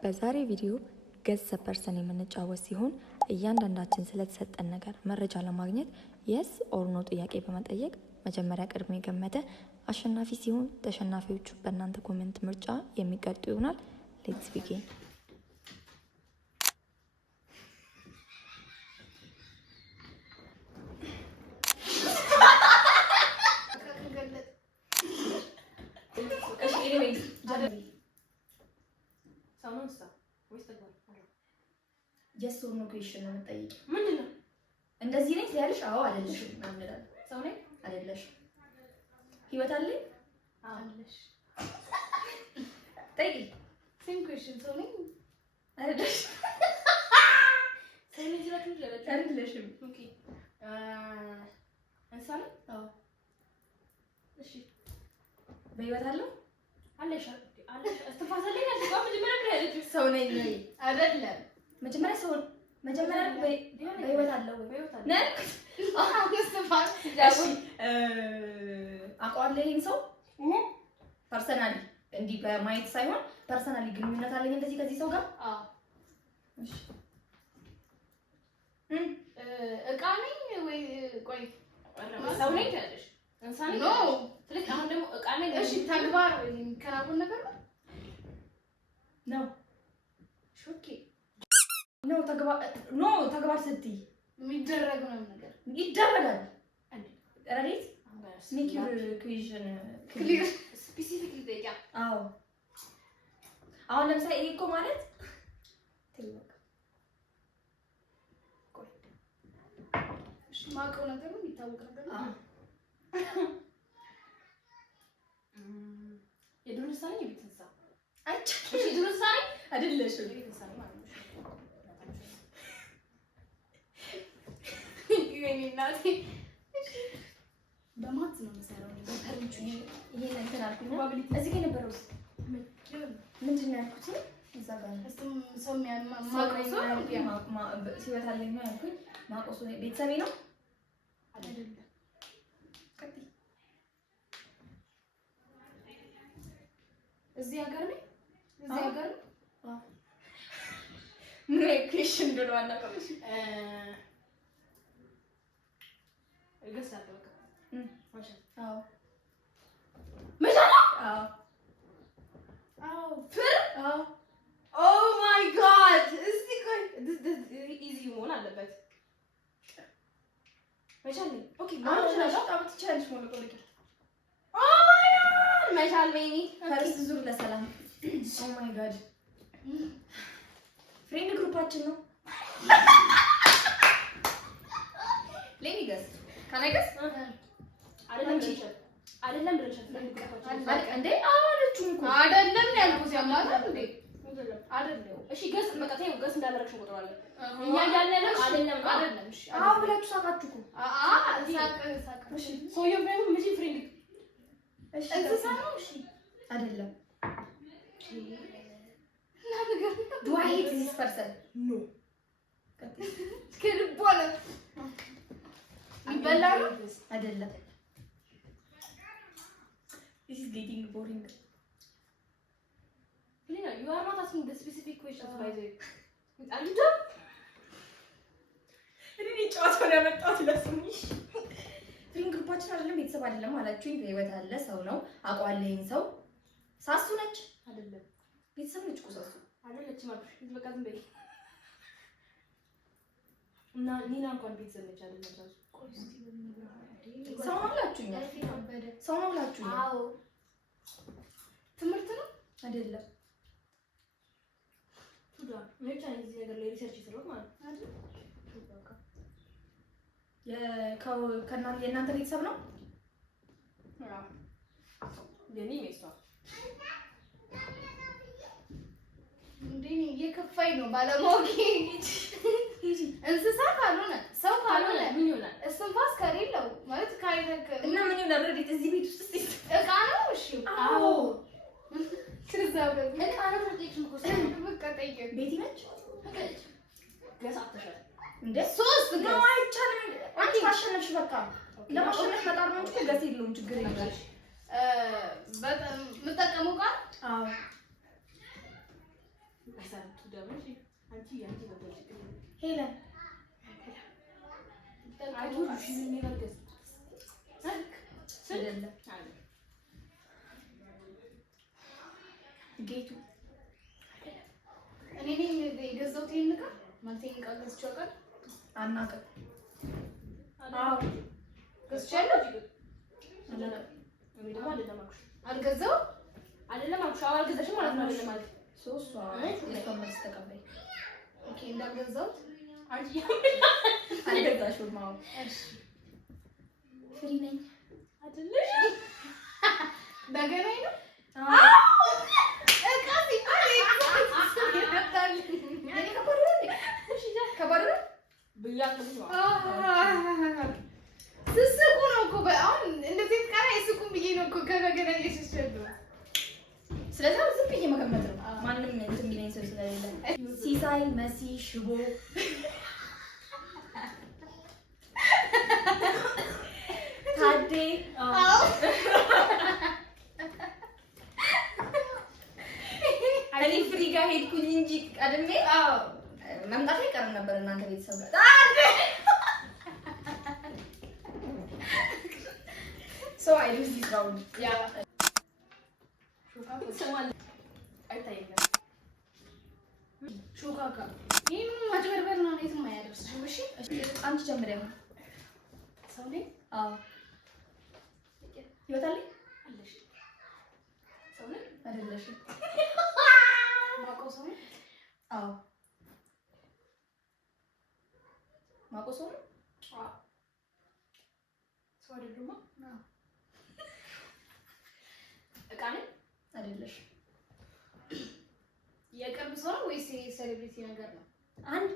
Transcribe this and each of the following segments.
በዛሬ ቪዲዮ ገዝ ፐርሰን የምንጫወት ሲሆን እያንዳንዳችን ስለተሰጠን ነገር መረጃ ለማግኘት የስ ኦር ኖ ጥያቄ በመጠየቅ መጀመሪያ ቀድሞ የገመተ አሸናፊ ሲሆን ተሸናፊዎቹ በእናንተ ኮሜንት ምርጫ የሚቀጡ ይሆናል። ሌትስ ቢጊን። ጀስት ኦር ኖ ኩዌስችን ነው የምትጠይቂው። ምንድነው? እንደዚህ ነኝ ትያለሽ? አዎ አይደለሽም ምናምን እላለሁ። ሰው ነኝ አይደለሽም። ህይወት አለኝ? አዎ አለሽ። ጠይቂ። ሴም ኩዌስችን። ሰው ነኝ አይደለሽም። ሰው ነኝ ስለትም ለለች አይደለሽም። ኦኬ እንስሳ ነኝ? አዎ። እሺ በህይወት አለው? አለሽ አለሽ። እስትንፋስ አለኝ አልኩ። መጀመሪያ ነው ያለችው። ሰው ነኝ ወይ? አይደለም። መጀመሪያ ሰው መጀመሪያ በህይወት አለው ወይ? በህይወት አለ። ነን? አሃ እስትንፋስ እሺ አውቀዋለሁ ይሄን ሰው ፐርሰናሊ እንዲህ በማየት ሳይሆን ፐርሰናሊ ግንኙነት አለኝ እንደዚህ ከዚህ ሰው ጋር? አዎ። እሺ እቃ ነኝ ወይ? ቆይ ሰው ነኝ ትያለሽ። እንስሳ ነኝ? ኖ ትልቅ አሁን ደግሞ እቃ ነኝ። እሺ ተግባር የሚከናወን ነገር ነው ነው ሾኬ ኖ ተግባር ስትይ የሚደረግ ነው ነገር ይደረጋል። አንዴ ረዲት ሜክ ዩር ኩዌሽን ክሊር ስፔሲፊክ ልጠይቃ። አዎ አሁን ለምሳሌ ይሄ እኮ ማለት ትልቅ ቆይ እሺ ማውቀው ነገር ነው የሚታወቅ ነገር ነው። አዎ የዱር እንስሳ ነኝ? የቤት እንስሳ? አጭ እሺ የዱር እንስሳ ነኝ አይደለሽም። የቤት እንስሳ ነኝ ማለት ነው። የኔ እናቴ በማት ነው የምሰራው። በተርምቹ ይሄን እንትን አልኩኝ። እዚህ ጋር የነበረው ምንድን ነው ያልኩት? እዛ ጋር ነው እሱም ሰው ማቆሶ ሲወት አለኝ ነው ያልኩኝ። ማቆሶ ቤተሰቤ ነው አይደለም። ቀጥይ። እዚህ ሀገር ነኝ? እዚህ ሀገር ነው? አዎ ምን ኩዌሽን እንደሆነ አናውቅም። እገሳለሁ በቃ አዎ መሻላ አዎ አዎ ፍር አዎ ኦ ማይ ጋድ። እስቲ ቆይ ኢዚ መሆን አለበት። መቻል ነኝ። ኦኬ ማለሽ አጣብት ቻለሽ ሞልቆ ልክ ኦ ማይ ጋድ መቻል በይኒ ፈርስት ዙር ለሰላም። ኦ ማይ ጋድ ፍሬንድ ግሩፓችን ነው። ሌኒ ገስ ካናገስ አይደለም ብለሻል። እንዴ አለችኝ እኮ አይደለም ያልኩት ያማታል እንዴ አይደለም። እሺ ገስ በቃ ተይው፣ ገስ እንዳደረግሽ እንቆጥረዋለን እኛ ያለነ አይደለም አይደለም። እሺ አዎ ብላችሁ ሳቃችሁ እኮ ሳቅ እሺ ሰውዬው ደግሞ ምን ፍሬንድ እሺ እንስሳ ነው። እሺ አይደለም። እና ነገር ዱ አይ ሄት ዚስ ፐርሰን ኖ ከልቦና ይበላል አይደለም። This is getting boring. Lina, you are not asking the specific questions by the way. Are you done? እኔ ጨዋታው ነው ያመጣሁት ለስሙሽ። ፍሬንድ ግሩፓችን አይደለም ቤተሰብ አይደለም አላችሁኝ። በህይወት አለ ሰው ነው አውቀዋለሁ። ሰው ሳሱ ነች አይደለም። ቤተሰብ ነች እኮ ሳሱ አይደለችም አልኩሽ። በቃ ዝም በይ እና ኒና እንኳን ቤተሰብ ነች አይደለም ሳሱ። ቆይ እስቲ ሰው ነው ብላችሁኝ። ሰው ነው ብላችሁኝ። አዎ ትምህርት ነው አይደለም። ቱዳ ምንጭ እዚህ ነገር ላይ ሪሰርች ይሰራው ማለት አይደል? የእናንተ ቤተሰብ ነው? አዎ የኔ ሜሷ እንዴ የከፋይ ነው ባለማወቅ። እንስሳ ካልሆነ ሰው ካልሆነ ምን ይሆናል? እስትንፋስ ከሌለው ማለት ካይተከ እና ምን ይሆናል? ረዲት እዚህ ቤት ውስጥ እቃ ነው። እሺ አዎ ከዛው እቃ ነው። ተጠይቅሽ እኮ በቃ ጠይቅ። ቤቲ ነች ገሳተሻል እንዴ? ሶስት ነው አይቻልም። አንቺ ማሸነፍሽ በቃ ለማሸነፍ መጣር ነው እንጂ ገስ የለውም። ችግር የለም። በጣም የምጠቀመው ቃል አዎ ሄለን ጌቱ እኔ ነኝ የገዛሁት ይሄን ዕቃ ማለት ይሄን ዕቃ ገዝቼው አውቃለሁ? አናውቅም። አዎ ገዝቻለሁ። አልገዛሁም አይደለም አልኩሽ። አዎ አልገዛሽም ማለት ነው። አይደለም ማለት ሶስት መልስ ተቀበይ። ኦኬ እንዳልገዛሁት አንቺ አልገዛሽም። አዎ እሺ ፍሪ ነኝ አይደለሽ? በገናኝ ነው። ስስቁ ነው እኮ አሁን እንደዚህ ቃል አይስቁም ብዬ ነው እኮ ከበገና እየሸሸሉ። ስለዚህ ዝም ብዬ መገመት ነው። ማንም እንትን የሚለኝ ሰው ስለሌለ ሲሳይ መሲ ሽቦ ታዴ እኔ ፍሪ ጋር ሄድኩኝ እንጂ ቀድሜ መምጣት አይቀርም ነበር እናንተ ቤተሰብ ጋር so I lose this round. Yeah. ሾካካ ይሄን ማጭበርበር ነው። የትም አያደርስሽም። እሺ አንቺ ጀምሪያው ሰው ነኝ። አዎ ይወጣልኝ አለሽ ሰው ነኝ አይደለሽም? ማውቀው ሰው ነኝ። አዎ ማውቀው ሰው ነው። አዎ ሰው አይደለማ። አዎ ዕቃ ነኝ አይደለሽም? የቅርብ ሰው ነው ወይስ የሴሌብሪቲ ነገር ነው? አንድ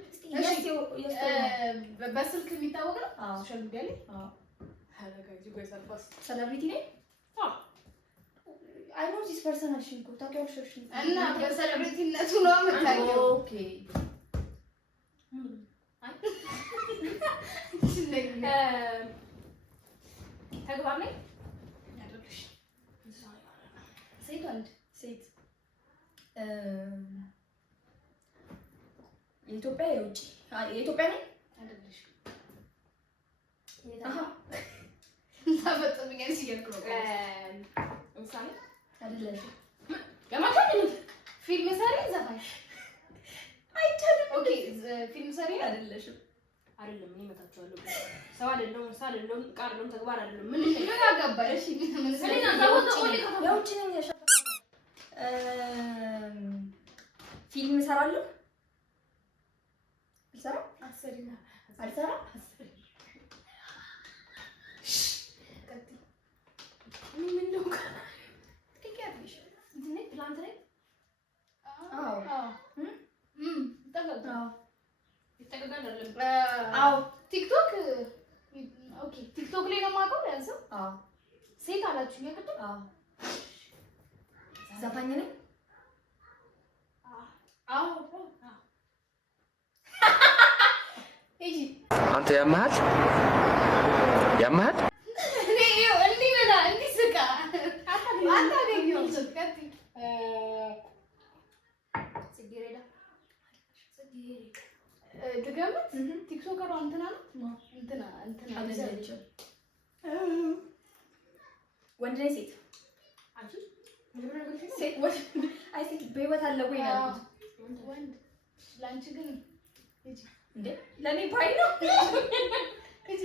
በስልክ የሚታወቅ ነው። አዎ ሶሻል ሚዲያ ላይ አዎ ሴሌብሪቲ ነኝ። አዎ አይ ኖ ዚስ ፐርሰን አልሽኝ እኮ ታውቂዋለሽ እና በሴሌብሪቲነቱ ነው የምታውቂው። ኦኬ ተግባር ነኝ ያደርግሽ ሴት ወንድ ሴት የኢትዮጵያ የውጭ የኢትዮጵያ ነኝ አይደለሽ? አሃ ታፈጥብኛለሽ እያልኩ ነው። ምሳሌ አይደለሽም? ለማታውቂ ፊልም ሰሪ ዘፋኝ አይቻልም። ኦኬ ፊልም ሰሪ አይደለሽም? አይደለም እኔ እመታቸዋለሁ። ሰው አይደለም፣ ሰው አይደለም፣ ዕቃ አይደለም፣ ተግባር አይደለም። ምን አገባሽ? ምን ስለና የውጭ ነኝ። ፊልም እሰራለሁ። አልሰራም? አሰሪና አልሰራም? ምን ነው ትቀያለሽ? እንዴ ፕላንት ላይ አዎ ተገጋ አዎ ይተገጋል አይደለም? አዎ ቲክቶክ ኦኬ ቲክቶክ ላይ ነው የማውቀው። ያንሰው አዎ ሴት አላችሁ ያከተ አዎ ዘፋኝ ነኝ። አዎ እጂ አንተ ያመሃል እንዲህ በላ እንዲህ ስቃ አታገኘውም። ስቀጥ ጽጌረዳ ድገምት ቲክቶከሯ እንትና ነው እንትና አይደለችም። ወንድ ነኝ ሴት? አንቺ ምን ነገር ሴት ወንድ አይ ሴት በህይወት አለ ወይ ያልኩት ወንድ ላንቺ ግን እጂ እንዴ ለኔ ባይ ነው። እጂ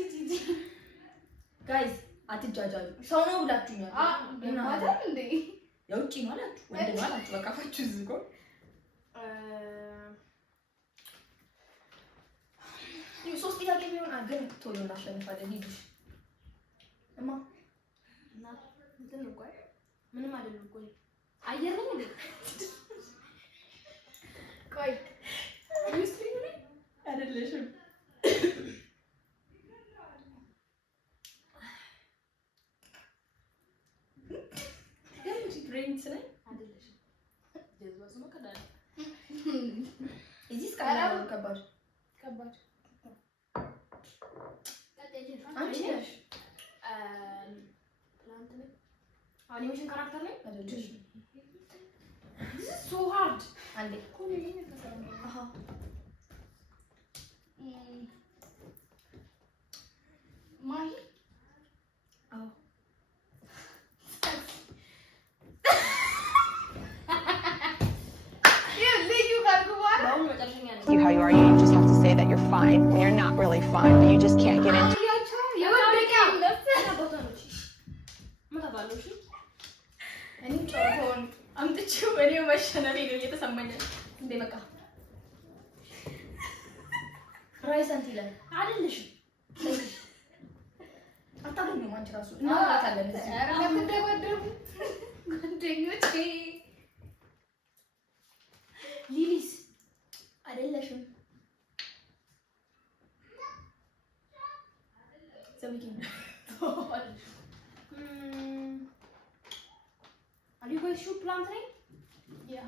ጋይስ አትጃጃሉ። ሰው ነው ብላችሁኛል። ማታም እንዴ የውጭ ነው አላችሁ ወንድ ነው አላችሁ። በቃ ፈችሁ ዝጎ ሶስት ጥያቄ ቢሆን ግን ቶሎ እናሸንፋለን። ሂዱሽ እማ እና እንትን ነው ቆይ ምንም አይደለም። ቆይ አየር ነው እንዴ? ቆይ ሚስትሪ ነው አይደለሽም? እንጂ ብሬንት ነኝ አይደለሽም? ጀዝባስ ነው ከዳለ እዚህ ስካራ ከባድ ከባድ አንቺ ነሽ ፕላንት ነው አኒሜሽን ካራክተር ላይ አይደለሽም? ሶ ሃርድ አንዴ አሃ ማሂ አዎ you how you are. You just have to say that you're fine when you're not really fine, but you just can't get into ሊሊስ አይደለሽም Are you guys shoot plant today? Yeah.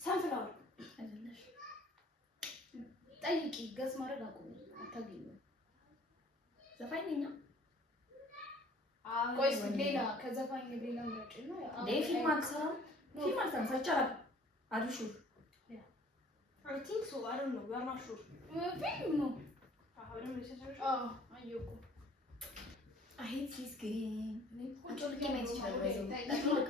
Sunflower. ጠይቂ ገስ ማድረግ አቁሚ። አታገኙም። ዘፋኝ ነኝ። ቆይ ሌላ ከዘፋኝ ሌላ ምረጭ ነው። ፊልም አልሰራም። ፊልም አልሰራም። ሰርቻለሁ። Are you sure? Yeah. I think so. I don't know. We are not sure. Film no. I don't know. Oh, ayoko. I hate this game. I told you to try to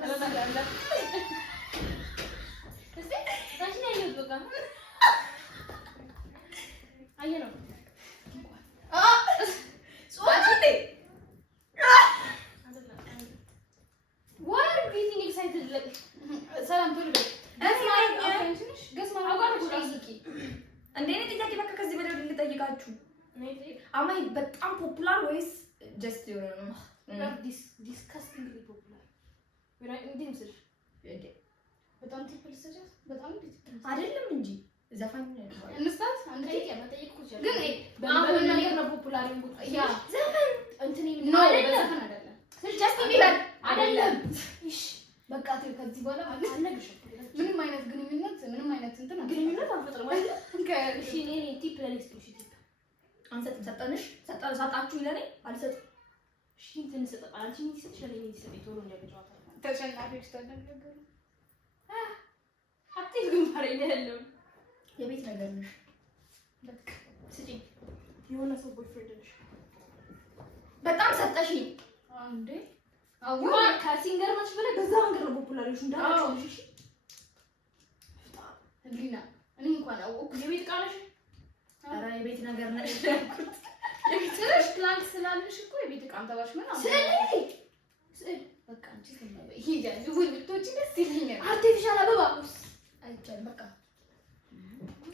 Why are you getting excited? Salam to you. እንደኔ ጥያቄ በቃ ከዚህ በላይ ልጠይቃችሁ አማይ በጣም ፖፑላር ወይስ ጀስት የሆነ ነው? ዲስካስቲንግሊ ፖፑላር ወይ እንዴም ስል በጣም ቲፕል ሰጀስ በጣም አይደለም እንጂ ዘፋኝ እንስታት አንድ ጥያቄ መጠየቅ ይችላል። ግን በአሁን ነገር ነው ፖፑላር ያ ዘፈን እንትን ነው አይደለም አይደለም ጀስት ቢበር አይደለም። እሺ በቃ ከዚህ በኋላ አልነግርሽ ምንም አይነት ግንኙነት ምንም አይነት እንትን ግንኙነት አንፈጥርም አይደል? እሺ እኔ ቲፕ ለሊስት እሺ ቲፕ አንሰጥም። ሰጣችሁ ለኔ አልሰጥም። እሺ እንትን ሰጠጣ አንቺ ምን ትሰጥሽ ለኔ ትሰጥ ቶሎ እንደገጫዋታ ተሸናፊዎች ተደረገሩ አትይ ግን ማረኝ ያለው የቤት ነገር ነሽ። በቃ ስጪኝ የሆነ ሰው ቦይፍሬንድ ነሽ። በጣም ሰጠሽኝ አንዴ አዎ ከሲንገር ነሽ ብለ በዛ መንገድ ነው ፖፑላሪሽ እንዳላችሁ እሺ ህሊና እኔ እንኳን አወኩ የቤት ቃልሽ ኧረ የቤት ነገር ነሽ የቤትሽ ፕላንት ስላለሽ እኮ የቤት ቃም ተባሽ ምን አለ ስዕል በቃ አንቺ ስለማበይ ሂጃን ዝውይ ብትወጪ ደስ ይለኛል። አርቲፊሻል አበባ አይቻልም። በቃ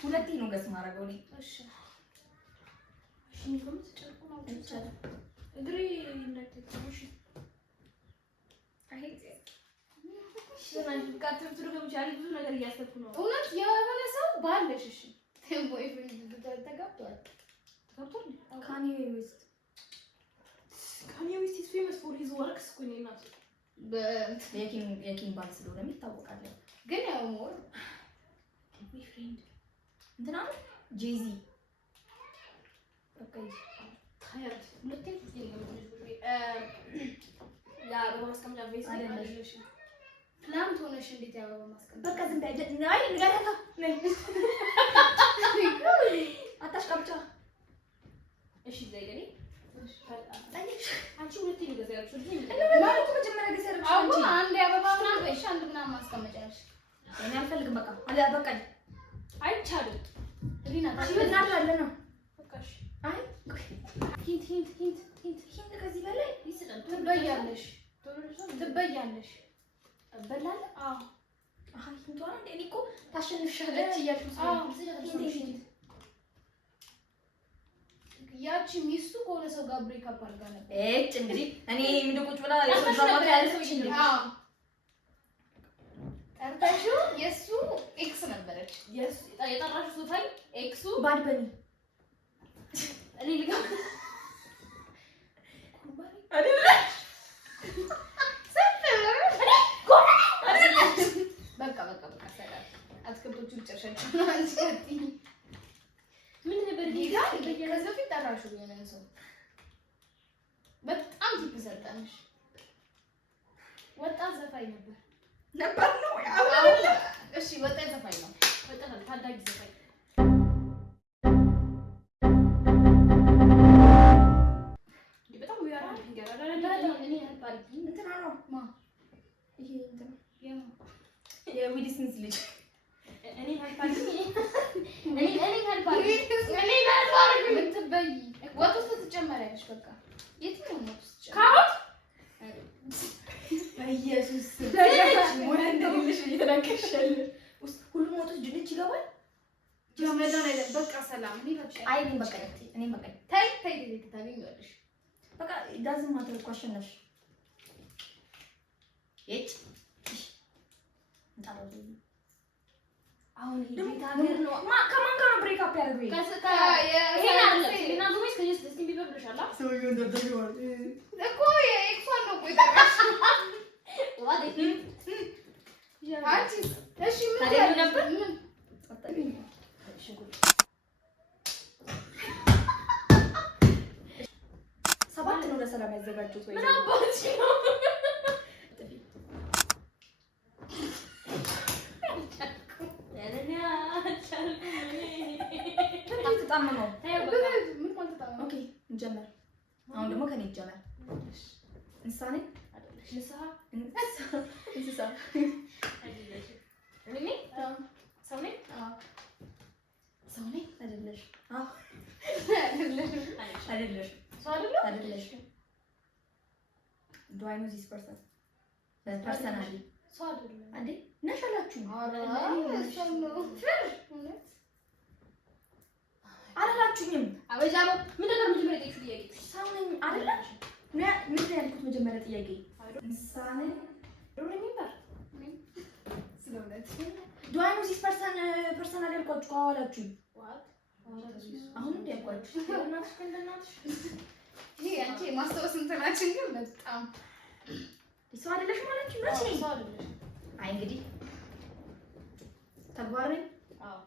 ሁለቴ ነው ገስ ማረገው እኔ እሺ እሺ ምንም ተጨርቁ ነው አይቻልም። እግሬ እንዳይተጭሽ ብዙ ነገር እያሰብኩ ነው። እውነት የሆነ ሰው ባለሽ እሺ ቦይፍሬንድ ተጋብቷል። ካኒ ዌስት is famous for his works እኮ ነው እናት የኪንግ ባል ስለሆነ ይታወቃል። ግን ያው ሞር ቦይፍሬንድ እንትና ጄዚ በቃ ታየር ሁለቴ ያ በማስቀመጫ ቤት አይደለሽ ፕላንት ሆነሽ እንዴት ያበባ ማስቀመጫ በቃ ዝም በይ አይ ንገረታ አታሽቃብጫ እሺ ዘይገኒ አንቺ ሁለቴ ነው ገዛያችሁ ማለት መጀመሪያ ገዛያችሁ አዎ አንድ አበባ ምናምን እሺ አንድ ምናምን ማስቀመጫ ያልሽ እኔ አልፈልግም በቃ አለ በቃ አይቻልም ሪና ታሽናለ ነው በቃ እሺ አይ ሂንት ከዚህ በላይ ይስጣል ትበያለሽ ትበያለሽ በላለ አዎ አሃ ሂንቷን እኔ እኮ ታሸንፍሻለች እያልኩ ያቺ ሚስቱ ከሆነ ሰው ጋር ብሬክ አፕ አድርጋ ነበር። እንግዲህ እኔ ምን ቁጭ ብላ የድራማ ያለች እንዴ? አዎ ጠርታሽው የሱ ኤክስ ነበረች። የሱ የጠራሽው ሶፋይ ኤክሱ ባድ በኒ እኔ ልጋ በቃ አትከብቶቹ ጨርሻችሁ ነው አንቺ ምን ነበር ጌታ ከዚህ በፊት ጠራሽው የሆነ ሰው ወጣንሽ ወጣት ዘፋኝ ነበር ነው ያው እሺ ወጣት ዘፋኝ ነው ወጣት ታዳጊ ዘፋኝ በጣም ያራ እኔ አልባል እንትና ነው ማ ይሄ እንትና የዊል ስሚዝ ልጅ እኔ አልባል እኔ አልባል ምን ትበይ ወጡ ስትጨመሪያለሽ በቃ የትኛው ነው ካሮት ኢየሱስ ደረጃ ወንድልሽ እየተናከሸለ ሁሉም ወጦች ድንች ይገባል ጀመዳን አይደል በቃ ሰላም እኔ በቃ አይኔ በቃ ታይ ታገኛለሽ በቃ ዳዝም ማተር ኳሽነሽ የጭ እንጣለው አሁን ሀገር ነው ከማን ጋር ነው ብሬክ አፕ ያደረገው ከስታ ይሄን አለ ሌላ ጉሜስ ከጀስ እስቲ ቢበብልሻላ ሰውዬው እንደደረገው እኮ የኤክሷን ነው ቆይ ተቀሽ ዋት አንቺ እሺ ምን ታዲያ ነበር ምን አጣኝ ሰባት ነው ለሰላም ያዘጋጁት ወይ ምን አባትሽ ነው አትጣመመው ምን ማለት ነው ኦኬ እንጀምር አሁን ደግሞ ከኔ ይጀምር እንሳኔ አይደለሽ ንስሃ እንስሳ አይደለሽ እኔ ሰው ነኝ ሰው ነኝ አይደለሽ አይደለሽ ሰው አይደለሽ do I know this person personally ሰው አይደለም አንዴ ነሽ አላችሁ ሰው ነው አላላችሁኝም አበጃሎ ምን ነገር መጀመሪያ ጠይቁ ጥያቄ ሰው ነኝ አይደለ ምን ያልኩት መጀመሪያ ጥያቄ እንሳኔ ሪሜምበር ስለሆነች do I know this person personally ያልኳችሁ አላችሁ ዋት አሁን እንዲያልኳችሁ እናትሽ ከእናትሽ ይሄ አንቺ ማስተዋወስ እንትናችን ግን በጣም ሰው አይደለሽ ማለት ነው ሰው አይደለሽ አይ እንግዲህ ተግባር ነኝ አዎ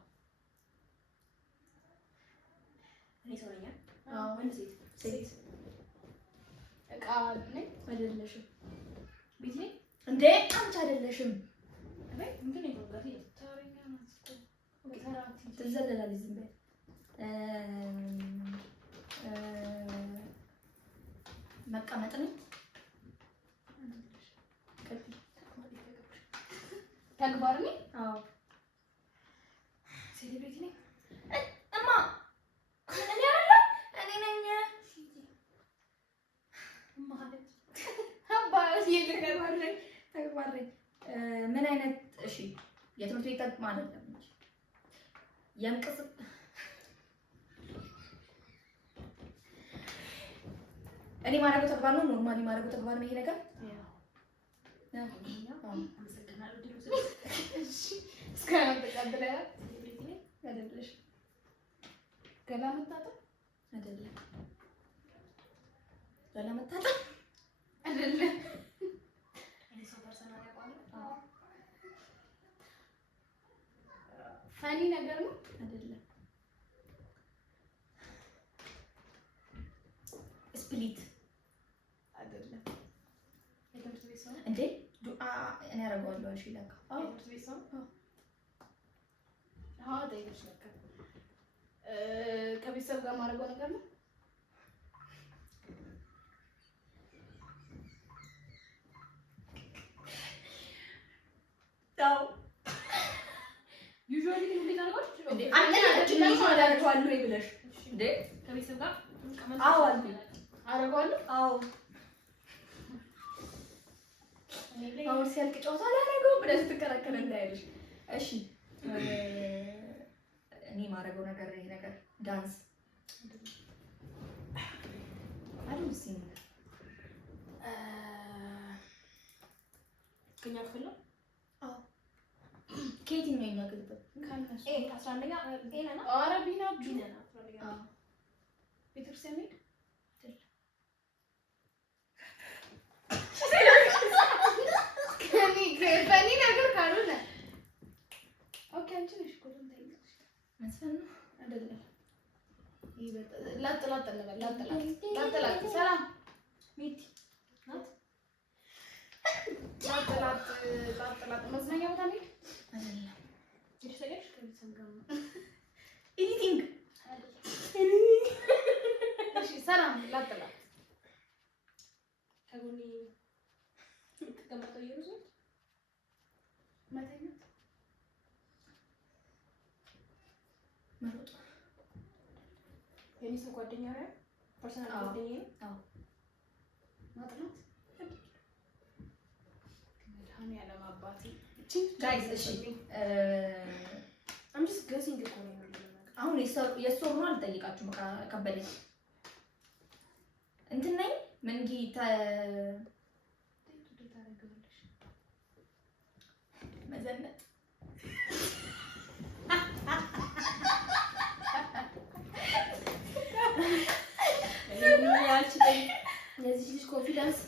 እኔ ሰው ነኝ አዎ ወንድ ሴት እቃ ነኝ አይደለሽም ቤት ነኝ እንዴ አንቺ አይደለሽም አይ እንትን ነው ጋር ታሪኛ ነው ትዘለላለች ዝም በይ መቀመጥ ነኝ ተግባር ነኝ አዎ ሴሌብሪቲ ነኝ እማ እኔ አይደለም እኔ ነኝ ማለት አባዬ ተግባር ነኝ ምን አይነት እሺ የትምህርት ቤት ተግባር ማለት ነው የምቅስ እኔ ማድረገው ተግባር ነው ኖርማሊ ማድረገው ተግባር ነው ይሄ ነገር እስካሁን ተቀብለናል አይደለሽ ገላ መታጠብ አይደለም ገላ መታጠብ አይደለም እኔ ሰው ፐርሰናል ያቋለው ፈኒ ነገር ነው አይደለም ስፕሊት አይደለም የትምህርት ቤት ሰው እንዴ እኔ አደርገዋለሁ እሺ ለካ የትምህርት ቤት ሰው አዎ ጠይቀሽ ለካ ከቤተሰብ ጋር ማድረገው ነገር ነው ታው ዩዥዋሊ ግን እንዴት አልኳሽ እንዴ አንቺ ነው አደርገዋለሁ ይብለሽ እንዴ ከቤተሰብ ጋር አዎ አደርገዋለሁ አዎ አሁን ሲያልቅ ጨዋታ አላደረገውም ብለሽ ትከራከረ እንዳይልሽ እሺ እኔ ማድረገው ነገር ይሄ ነገር ዳንስ አይደል ሲንግ ከኛ ክፍል ነው አዎ ከየትኛው ነው ግልበት ከነሱ 11ኛ ኤለና አረቢና ጁኒና አዎ ቤተክርስቲያን ሄድ ፈኒ ነገር ካልሆነ ኦኬ አንቺ ነሽ እኮ ትንታይልሽ መስፈን ነው አይደለም ይበጣ ላጥ ላጥ ነገር ላጥ ላጥ ሰላም ሚቲ ናት ላጥላጥ መዝናኛ ቦታ ላይ አይደለም። ይሽተገሽ ከቤተሰብ ጋር ኤዲቲንግ እሺ ሰላም ላጥላጥ ከጎኔ ተቀምጠው ይሩዙ ማተኛ መሮጥ የሚሰው ጓደኛ ነው ፐርሰናል ጓደኛ ነው። አዎ ማጥናት ከመድኃኔ ዓለም አባቴ ጋይስ እሺ I'm just guessing እኮ ነው። አሁን የእሱ ሆኖ አልጠይቃችሁም። ከበደኝ እንትን ነኝ መንጊ መዘነጥ ለዚህ ልጅ ኮንፊደንስ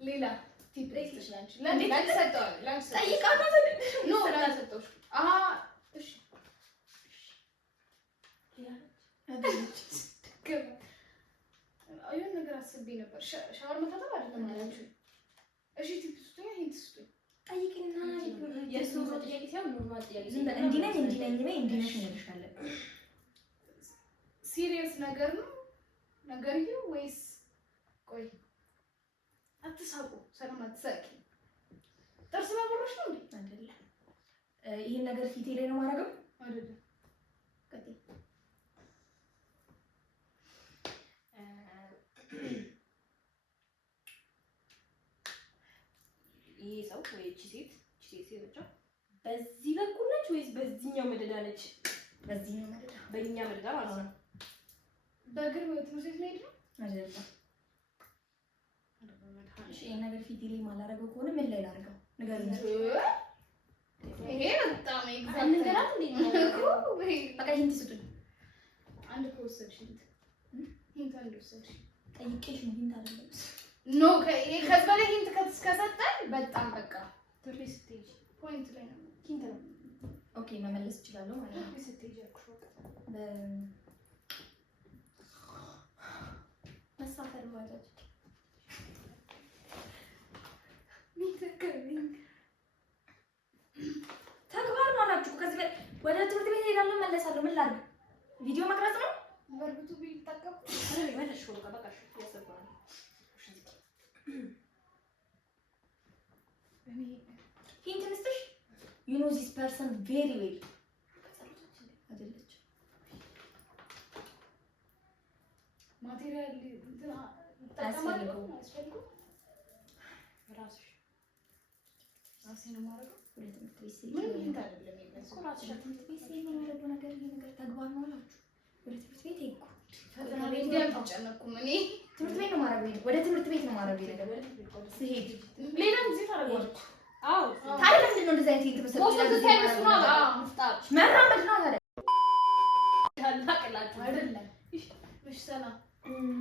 ሌላ ቲፕ ትችላለች። ለምን ሰጠው ለምን ጠይቃ ነው ኖ ለምን ሰጠው? አሃ እሺ አዩን ነገር አስቤ ነበር። ሻወር መታጠብ አይደለም አላችሁ? እሺ ቲፕ ስጡኝ፣ ሂንት ስጡኝ። ጠይቅና የሱ ጥያቄ ሳይሆን ኖርማል ጥያቄ እንዲህ ነኝ እንልሻለን። ሲሪየስ ነገር ነው ነገርየው ወይስ? ቆይ አትሳቁ፣ ሰላም አትሳቂ። ጥርስ ማቦረሽ ነው እንዴ? አይደለም። ይሄን ነገር ፊቴ ላይ ነው ማረገው አይደለም። ቀጥይ። ይሄ ሰው ወይ እቺ ሴት ብቻ በዚህ በኩል ነች ወይስ በዚህኛው መደዳ ነች? በዚህኛው መደዳ፣ በእኛ መደዳ ማለት ነው። በእግር ወይ ትምህርት ቤት መሄድ ነው አይደለም። እሺ ይሄን ነገር ፊቴ ላይ ማላረገው ከሆነ ምን ላይ ላርገው? ንገሪኝ። ይሄ በጣም ኤግዛክት ነገራት እንዴ ነው። በቃ ሂንት ስጡኝ። አንድ ከወሰድሽ ሂንት አንድ ወሰድሽ ጠይቄሽ ነው። ሂንት አይደለም ኖ ከዚህ በላይ ሂንት ከሰጠን በጣም በቃ ትርፍ ስትሄጂ ፖይንት ላይ ነው። ሂንት ነው። ኦኬ መመለስ እችላለሁ ማለት ነው። ስትሄጂ አልኩሽ መሳፈር ባጃጅ ተግባር ነው አላችሁ። ከዚህ በላይ ወደ ትምህርት ቤት ሄዳለሁ መለሳለሁ። ምን ላድርግ? ቪዲዮ መቅረጽ ነው። በርብቱ ቢጠቀም መለሽ ነው። በቃ ያሰባል ሂንት እንስጥሽ። you know this person very well አይደለች። ማቴሪያል አያስፈልገውም። ራስሽ ራሴን ማረጋው ወደ ትምህርት ቤት ሲሄድ ምን ሂንት አይደለም የሚመስለው ራስሽ ትምህርት ቤት ሲሄድ የሚያደርገው ነገር ይሄ ነገር ተግባር ነው አላችሁ። ወደ ትምህርት ቤት ሄድኩ። ፈተና ላይ እንዲያልተጨነቅኩም እኔ ትምህርት ቤት ነው ማረገው። ወደ ትምህርት ቤት ነው ማረገው ነገር ሲሄድ ሌላ ጊዜ ታረጋለች። አዎ ታዲያ ምንድን ነው እንደዛ አይነት ሂንት መስጠት? መራመድ ነው ታዲያ ታላቅላችሁ አይደለም። እሺ ሰላም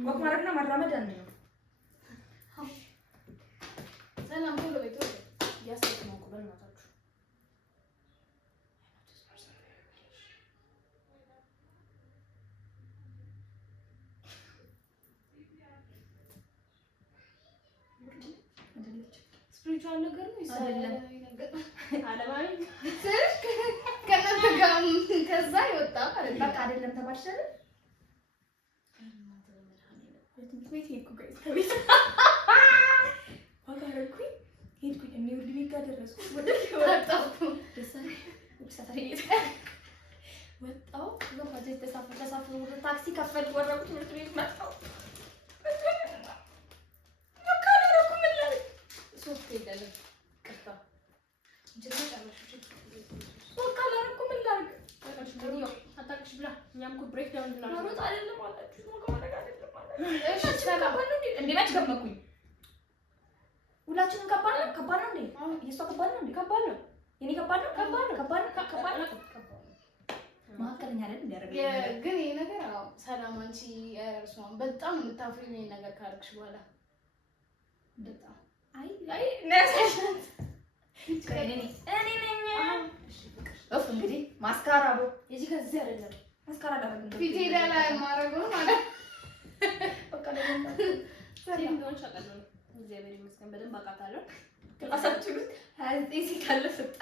ወቅ ማድረግና መራመድ አንድ ነው። ሰላም ሁሉ ቤት ወደ ያስተካክለው ቆበል ናታችሁ። ስፒሪቹዋል ነገር ነው አይደለም። አለማዊ ስልክ ከነተጋም ከዛ ይወጣ ማለት በቃ አይደለም ተባልሽ አይደል? ትምህርት ቤት ሄድኩ ጋይስ ከቤት አጋረኩኝ ሄድኩኝ እኔ ወደ ቤት ጋር ደረስኩ። ወጣሁ ደሳኔ ወጣሁ ባጃጅ ተሳፈርኩ ወደ ታክሲ ከፈልኩ ወረድኩ ትምህርት ቤት መጣሁ። በቃ አደረኩ ምን ላድርግ? ሶስት ይደለም ቅርታ ጀምሮ ታመሽሽ በቃ አደረኩ ምን ላድርግ? አታውቅሽ ብላ እኛም እኮ ብሬክ ዳውን ብላ ማሮጥ አይደለም አላችሁ ነው ማድረግ አይደለም ማለት እሺ ሰላም እንዴ መች ገመኩኝ? ሁላችንም ከባድ ነው እንዴ? የሷ ከባድ ነው እንዴ? ከባድ ነው። የኔ ከባድ ነው። ከባድ ነው። ማከለኛ አይደል እንዲያደርግ ግን ይሄ ነገር አዎ ሰላም አንቺ እርሷን በጣም የምታፍሪው ይሄን ነገር ካርክሽ በኋላ በጣም አይ ነሳሽት እኔ ነኝ። እፍ እንግዲህ ማስካራ ነው የዚህ ከዚህ አይደለም ማስካራ አደረግን ፊቴ ላይ ማረገው ማለት በቃ ለምን ሰላም ነው ሻቀለው እግዚአብሔር ይመስገን በደንብ አውቃታለሁ። ራሳችሁ 29 ሴት አለ ሰጣ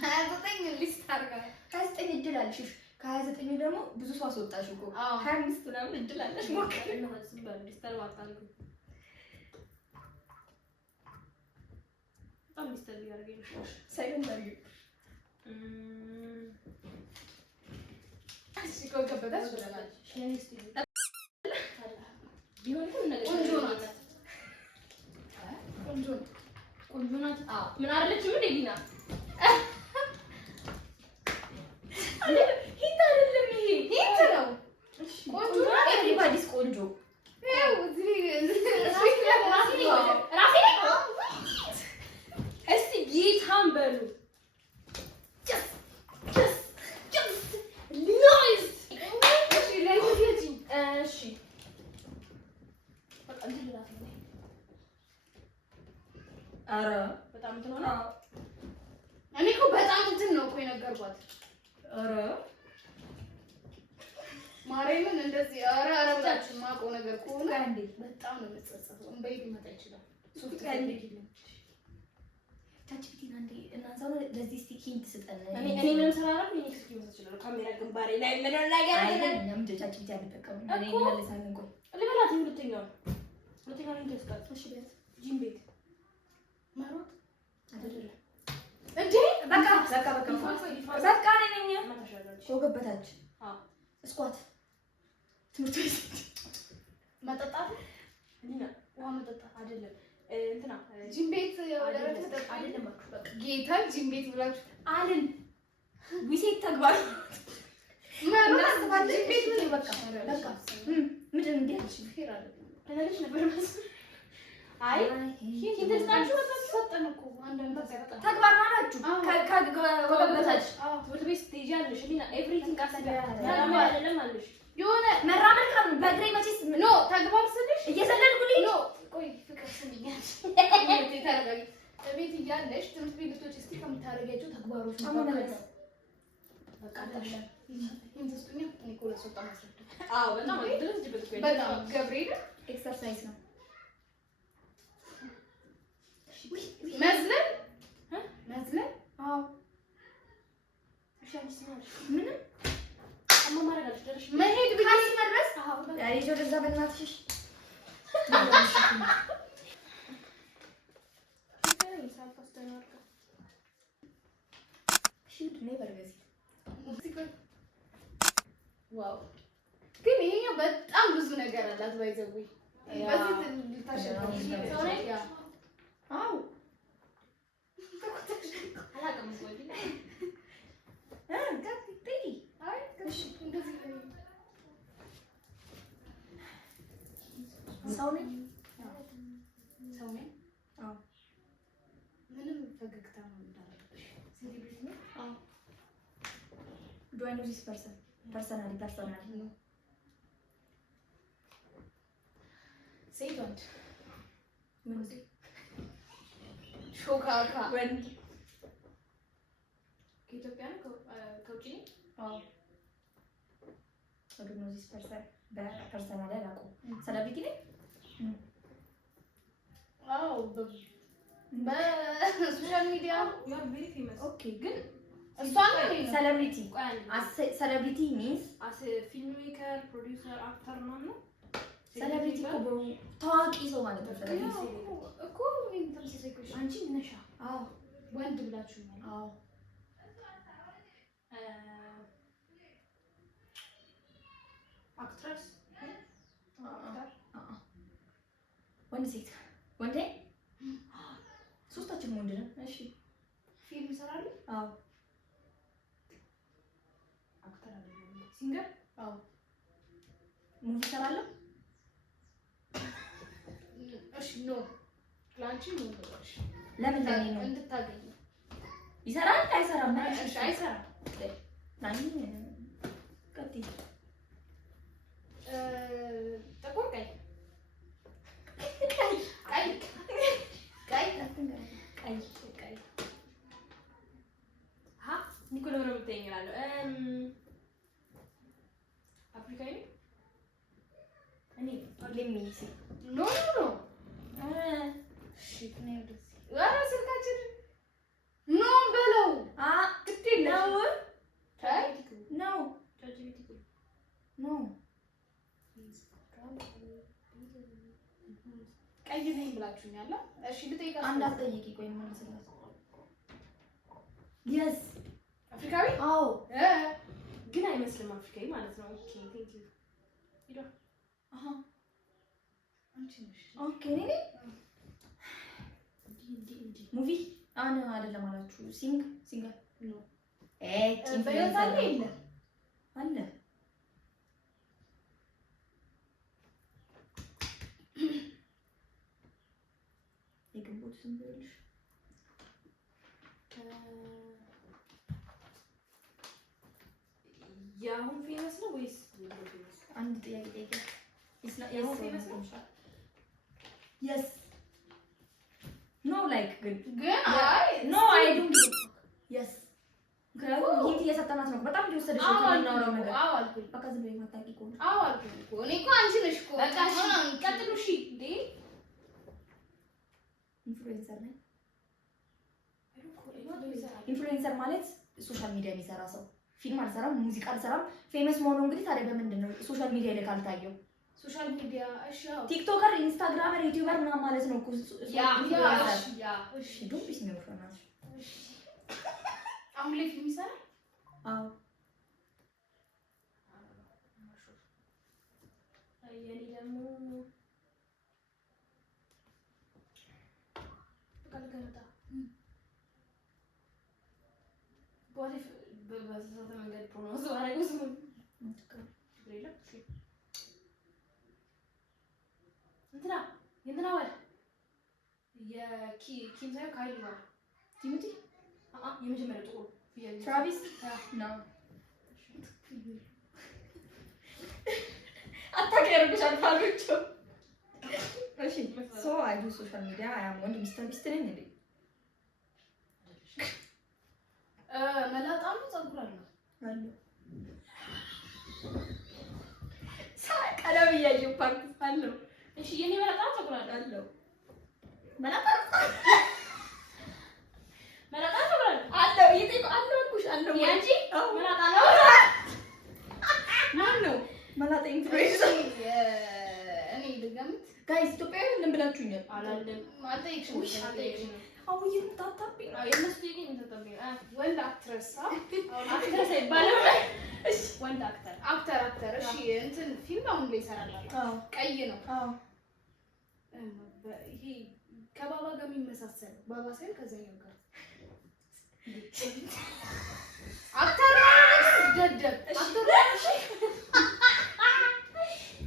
29 ሊስት አድርጋ 29 እድል አለሽ። ከ29 ደግሞ ብዙ ሰው አስወጣሽ እኮ 25 ምናምን እድል አለሽ። ሞክሪ ነው ዝም በል ሚስተር ዋጣልኩ በጣም ሚስተር ያርገኝ ሳይለንት አድርጊ። እሺ ከገበታች ብለናል። ሸኒስቲ ቢሆን ሁሉ ነገር ቆንጆ ናት። ቆንጆ ናት። ምን አለችም እንዴ ዲና? ሂንት አይደለም ይሄ ሂንት ነው። ቆንጆ ኤቭሪባዲስ ቆንጆ እስቲ ጌታን በሉ ኧረ በጣም እንትን ሆነ። እኔ እኮ በጣም እንትን ነው እኮ የነገርኳት። ኧረ ማርያምን እንደዚህ ኧረ ብላችሁ የማውቀው ነገር ከሆነ በጣም ነው የምትጸጸተው። እንበይ ሊመጣ ይችላል። ቻችፒቲን አንዴ እናንሳው ለዚህ እስቲ ሂንት ስጠን። እኔ ምንም ስላደረኩ እኔ ክስኪ መስችላል ካሜራ ግንባሬ ላይ ምን ነገር አይደለም። ቻችፒቲ አልተጠቀሙ እኔ እንመለሳለን። ቆይ ልበላት ሁለተኛው ምን ተስቃጥ? እሺ ቢያንስ ጂም ቤት ማሮጥ አይደለም እንዴ? በቃ ነኝ ወገበታች እስኳት ትምህርት ቤት መጠጣት እንዴ? ውሃ መጠጣት አይደለም እንትና ጂም ቤት ወደረተ መጠጣት አይደለም። በቃ ጌታ ጂም ቤት ብላችሁ አልን ዊሴት ተግባር ማሮጥ ጂም ቤት ምን በቃ ምንድን እንዴ አልሽ? ፌር አይደለም ተነልሽ ነበር ማለት አይ ሂንተስታችሁ ተሰጠን እኮ አንዳንድ ተግባር ማናችሁ ከወገበታች ትምህርት ቤት ትሄጃለሽ እና ኤቭሪቲንግ አይደለም አለሽ የሆነ መራመድ ካሉ በእግሬ መቼስ ኖ ተግባር ስልሽ እየዘለልኩልኝ ኖ ቆይ ፍቅር ስልኛል ቤት እያለሽ ትምህርት ቤት ልጆች እስቲ ከምታደርጊያቸው ተግባሮች በቃ አይደለም ሂንተስቱኛ እኔ እኮ ለሰጣ ማስረዳ በጣም ገብርኤል ኤክሰርሳይዝ ነው። መዝለል ምንም መሄድ ካሲ መልበስ ያሬጆ ደዛ በእናትሽ ዋው ግን ይሄኛው በጣም ብዙ ነገር አላት። ባይዘው በዚህ ልታሸንፍ አላውቅም ሰው ነኝ። ምንም ፈገግታ ነው እንዳለብሽ ሴሌብሪቲ ነው። Do I know this person? Personally. ሴት ወንድ ወንድ ሾካካ ወንድ ከኢትዮጵያ ነው ከውጭ ነው? I don't know this person. በፐርሰናል አላውቀውም። ሰለብሪቲ ነኝ? አዎ በሶሻል ሚዲያ you are very famous. Okay, ግን እሷ ነው ሰለብሪቲ። ሰለብሪቲ ሚንስ አስ ፊልም ሜከር፣ ፕሮዲውሰር፣ አክተር ነው። ሰለብሪቲ እኮ ታዋቂ ሰው ማለት ነው። ሰለብሪቲ እኮ ምን ተመሳሳይ እኮ አንቺ ነሻ? አዎ ወንድ ብላችሁ ነው? አዎ አክትረስ ወንድ ሴት ወንዴ ሶስታችን ወንድ ነን። እሺ ፊልም ይሰራሉ? አዎ አክተር አይደለም። ሲንገር? አዎ ሙቪ ይሰራሉ? እሺ ኖ ላንቺ ኖ ብለሽ ለምን ለኔ ነው እንድታገኝ ይሰራል አይሰራም? እሺ አይሰራም። ላኒ ቀጥይ ጥቁር ቀይ ኒኮላ ነው የምትይኛለሁ። አፍሪካዊ እኔ ለሚሲ ኖ እሺ ነው ደስ ቀይ ነኝ ብላችሁኛል። እሺ ልጠይቃችሁ። አንድ አትጠይቂ። ቆይ መልስላት። የስ አፍሪካዊ? አዎ ግን አይመስልም አፍሪካዊ ማለት ነው። ኦኬ ቴንክ ዩ ሂዶ አሃ አንቺ ነሽ። ኦኬ ነኝ ሙቪ አይደለም አላችሁ። ሲንገር ነው ኢንፍሉዌንሰር አለ አለ የግንቦት ስም ብለሽ የአሁን ፌመስ ነው ወይስ አንድ ጥያቄ ጠይቄ የአሁን ፌመስ ነው? yes no like good አይ no I don't yes ምክንያቱም ሂንት እየሰጠናት ነው። በጣም እየወሰደች ነው የምናወራው ነገር። አዎ አልኩኝ። በቃ ዝም ብለሽ ማታውቂ ከሆነ አዎ አልኩኝ እኮ እኔ እኮ አንቺ ነሽ እኮ። በቃ እሺ ቀጥሉ። እሺ እንዴ ኢንፍሉዌንሰር ነኝ። ኢንፍሉዌንሰር ማለት ሶሻል ሚዲያ የሚሰራ ሰው። ፊልም አልሰራም፣ ሙዚቃ አልሰራም። ፌመስ መሆኑ እንግዲህ ታዲያ በምንድን ነው? ሶሻል ሚዲያ ላይ ካልታየው ሶሻል ሚዲያ እሺ፣ ያው ቲክቶከር፣ ኢንስታግራመር፣ ዩቲዩበር ምናምን ማለት ነው እኮ እሺ ዱብስ ነው ፈናሽ። እሺ አሁን ላይ ፊልም ይሰራል? አዎ የኔ ደግሞ ካልገረታ ቦዲ በተሳሳተ መንገድ ፕሮናንስ አደረገው ስሙን ግሬላ እንትና የእንትና ወል የኪም ሳይሆን ካይሊ ነው ቲሞቲ የመጀመሪያው ጥቁር ትራቪስ ነው አታቀርብሻል ታሉቹ። እሺ ሶ አይ ዱ ሶሻል ሚዲያ አይ አም ወንድ ሚስተር ቢስት ነኝ እንዴ? መላጣ ነው ፀጉር አለው አለ ቀለም እያየሁ ፓርክ አለው። እሺ የኔ መላጣ ፀጉር አለው መላጣ መላጣ ፀጉር አለው ይጤ አለው አልኩሽ አለው ያንቺ መላጣ ነው ማን ነው መላጣ ኢንፍሉዌንሰር? እኔ ልገምት ጋይስ ኢትዮጵያዊ ምን ብላችሁኛል? አላለም አልጠየቅሽም። አው ይታጣብኝ የነሱ ጥያቄ የምትጠብኝ ወንድ አክትረስ አክተር አይባልም። እሺ ወንድ አክተር እሺ እንትን ፊልም አሁን ላይ ይሰራል። ቀይ ነው። አዎ ይሄ ከባባ ጋር የሚመሳሰል ባባ ሳይሆን ከዛኛው ጋር አክተር ደደብ አክተር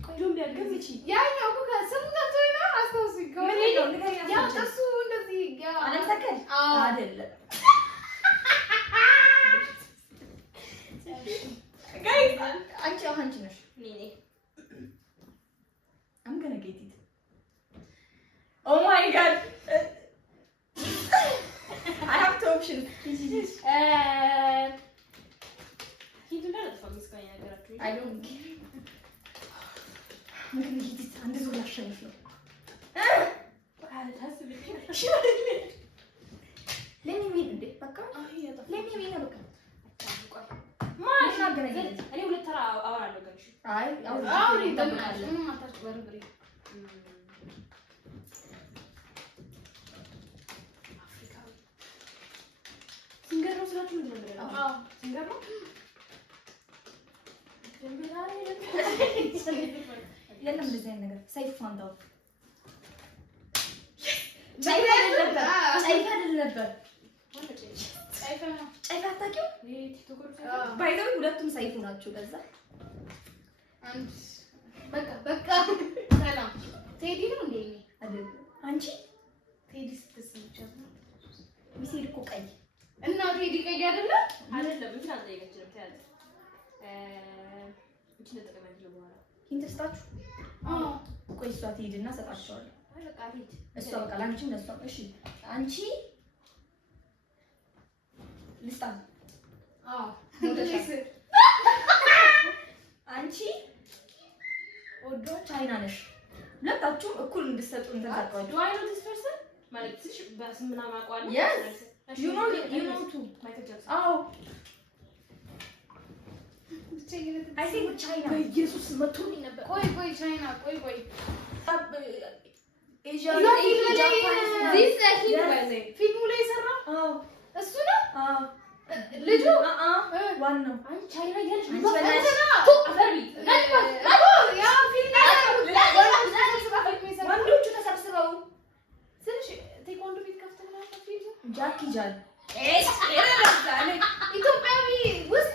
ቆይዶም ቢያገዝቺ ያኛው እኮ ከስሙ ታቶይ ነው አስተውሲ ምን ነው ንገሪኝ። ያ እሱ እንደዚህ ጋ አለም ሰከል አይደለም ጋይስ አንቺ አንቺ ነሽ ነኝ I'm gonna get it. Oh my god. I have two options. ሂዱ እንዳልተፈም እስካኛ ነገራችሁ I don't care. I'm gonna get it. አንድ ዙር ላሸንፍ ነው። ለምን ምን እንደ በቃ ለምን ምን በቃ ማን አገናኘኝ? እኔ ሁለት ተራ አወራለሁ ጋር እሺ አይ አሁን ይደምናል ምንም አታጭበርብሪ። አፍሪካዊ ሲንገር ነው ስላችሁ ምንድን ነው የምንለው? አዎ ሲንገር ነው የለም እንደዚህ አይነት ነገር ሰይፍ ፋንታው ጨይፋ አይደል ነበር ጨይፋ ነው። ጨይፋ አታውቂው? ይሄ ቲክቶከሮች ባይዘው ሁለቱም ሰይፉ ናቸው። ከዛ አንድ በቃ ሰላም ቴዲ ነው እንዴ? አይደል አንቺ ቴዲ ስትስምቻት ነው ሚሴል እኮ ቀይ እና ቴዲ ቀይ አይደለ? አይደለም እንትን አልጠየቀችም ታያለ እንትን ተጠቀመች በኋላ ኢንተርስታችሁ አዎ ቆይ እሷ ትሄድና ሰጣቸዋለሁ። አይ በቃ ሂድ እሷ በቃ ላንቺም ለሷ እሺ አንቺ ልስጣን አዎ አንቺ ወዶ ቻይና ነሽ። ሁለታችሁም እኩል እንድትሰጡ እንተሳቀቁ። Do I know this person? ማለት ትሽ በስምና ማቋል Yes. You know too. ማይክል ጃክሰን አዎ ብቻ I think China. ኢየሱስ መቶኝ ነበር። ቆይ ቻይና ቆይ ፊልሙ ላይ የሰራ እሱ ነው ልጁ ዋናው ቻይና ያለሽ ወንዶቹ ተሰብስበው ቴኳንዶ ቤት ከፍተው ምናምን ፊልሙ ጃኪ ጃን ኢትዮጵያዊ ውስጥ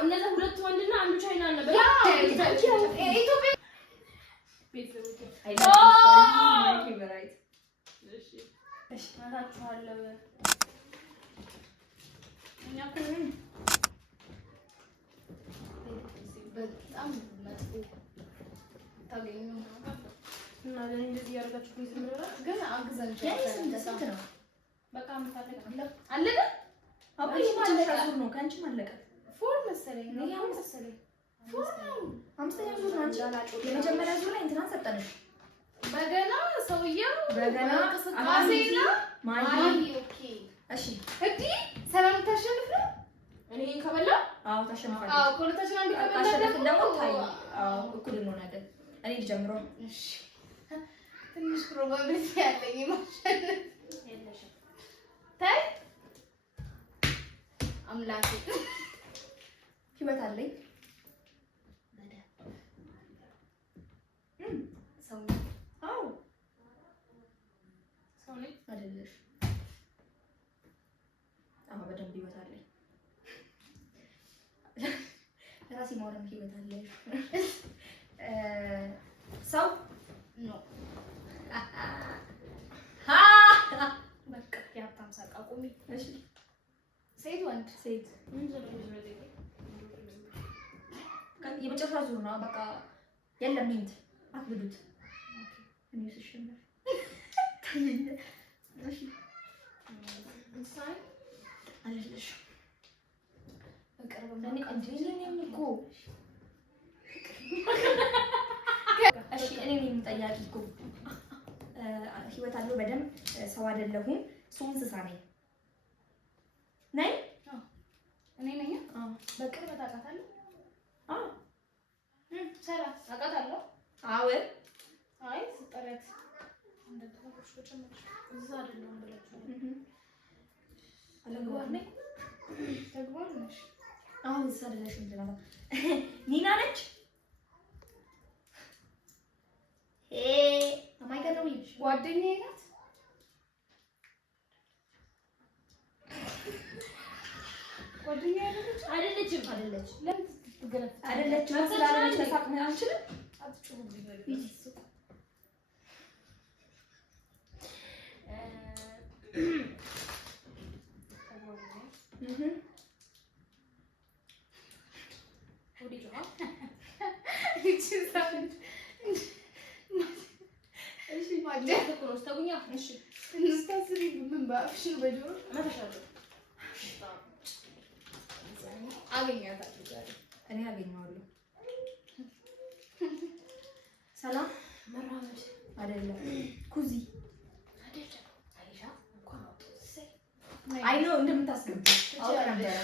እነዛ ሁለት ወንድና አንዱ ቻይና ነበር። በጣም መጥፎ ታገኙ እና እንደዚህ ያደርጋችሁ ግን አግዘን ስንት ነው? በቃ አለቀ ነው ከአንቺም አለቀ። ፎር መሰለኝ ነው መሰለኝ ፎር ነው። አምስተኛ ዙር ነው አንቺ። የመጀመሪያ ዙር ላይ እንትና ሰጠንሽ በገና ሰውየው በገና ማሴና ማይ ኦኬ እሺ እዲ ሰላም ታሸንፍ ነው። እኔ ከበላ አዎ ታሸንፋለሽ። አዎ ኮለታችን አንድ ከበላ ደግሞ ታይ አዎ እኩል እንሆናለን። እኔ ልጀምሮ እሺ ትንሽ ፕሮባቢሊቲ ያለኝ ማሸነፍ የለሽም። ታይ አምላኬ ህይወት አለኝ ሰው አዎ ሰው ነኝ አይደለሽ? አዎ በደንብ ህይወት አለኝ። ለራሴ ማውራት ህይወት አለሽ። ሰው ነው በቃ የሀብታም ሳቅ አቁሚ። እሺ ሴት ወንድ ሴት የመጨረሻ ዙር ነው። በቃ የለም ሂንት አትብሉት። እኔ ስሸነፍ እሺ እንሳይ አለሽ በቅርብ እኔ አንዴ እኮ እሺ እኔ ነኝ ጠያቂ እኮ ህይወት አለው በደንብ ሰው አይደለሁም። ሰው እንስሳ ነኝ ነኝ እኔ ነኝ። አዎ በቅርብ ታውቃታለህ? አዎ ሰላም አውቃታለሁ። አዎ አይ ስጠረት እንደተባለሽ ወጨመች እዛ አይደለም ብላችሁ ተግባር ነኝ ተግባር ነሽ። አሁን እንስሳ አይደለሽም እንትና ኒና ነች። አማይ ጋር ነው ጓደኛዬ ናት። ጓደኛዬ አይደለችም። አይደለች ለምን ትገለጥ አይደለች መስላለች። ተሳቅ ምን አልችልም። አትጩሁብኝ ወይ እኔ አገኘዋለሁ። ሰላም መራመድ አይደለም ኩዚ አይሻ እንኳን አውጥተሽ አይ ነው እንደምታስገቢ አውቃ ነበር።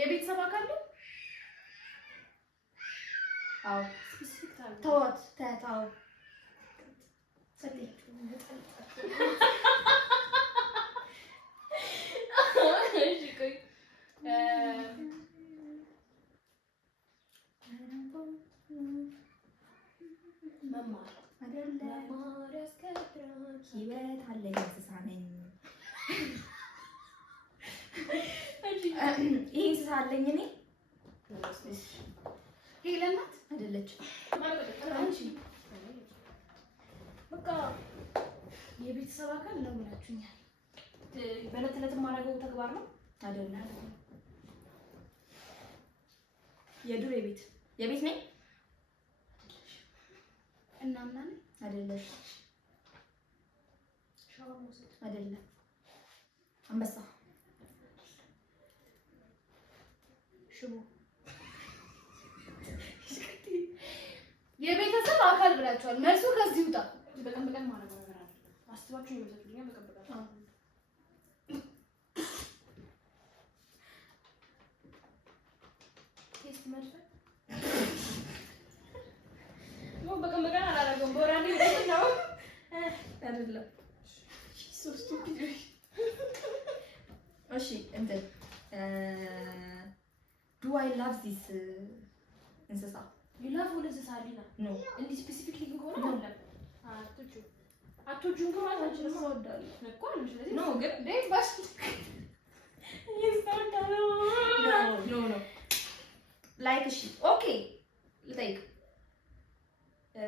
የቤተሰብ አካል ነው። አዎ ስፔሲፊክ ታርጌት ተዋት ተታው ሰጥቼ መማር አይደለም መማር ያስከብራል። ህይወት አለኝ እንስሳ ነኝ። ይሄ እንስሳ አለኝ እኔ ሄለን ናት አይደለች? አንቺ በቃ የቤተሰብ አካል ነው ብላችሁኛል። በዕለት ዕለት የማደርገው ተግባር ነው አይደለም? የዱር የቤት ነኝ እናምና ነኝ አይደለሽ? ሻወር መውሰድ አይደለም? አንበሳ ሽቦ የቤተሰብ አካል ብላችኋል። መልሱ ከዚህ ውጣ። በቀን በቀን ማድረግ ነገር አለ አስተባችሁ ነው የምትሉኝ በቀበላችሁ ቴስት መድፈን ነው በቀመቀና አላረገም በወራኔ ነው አይደለም ሶስቱ እሺ እንትን do I love this እንስሳ ይላፍ ወደ ዘሳሊና ኖ እንዲህ ስፔሲፊክሊ ከሆነ አይደለም አቶቹን ከሆነ አቶቹን ወዳለሁ እኮ ነው ስለዚህ ኖ ግን ደይ ባሽ ኖ ላይክ እሺ ኦኬ ልጠይቅ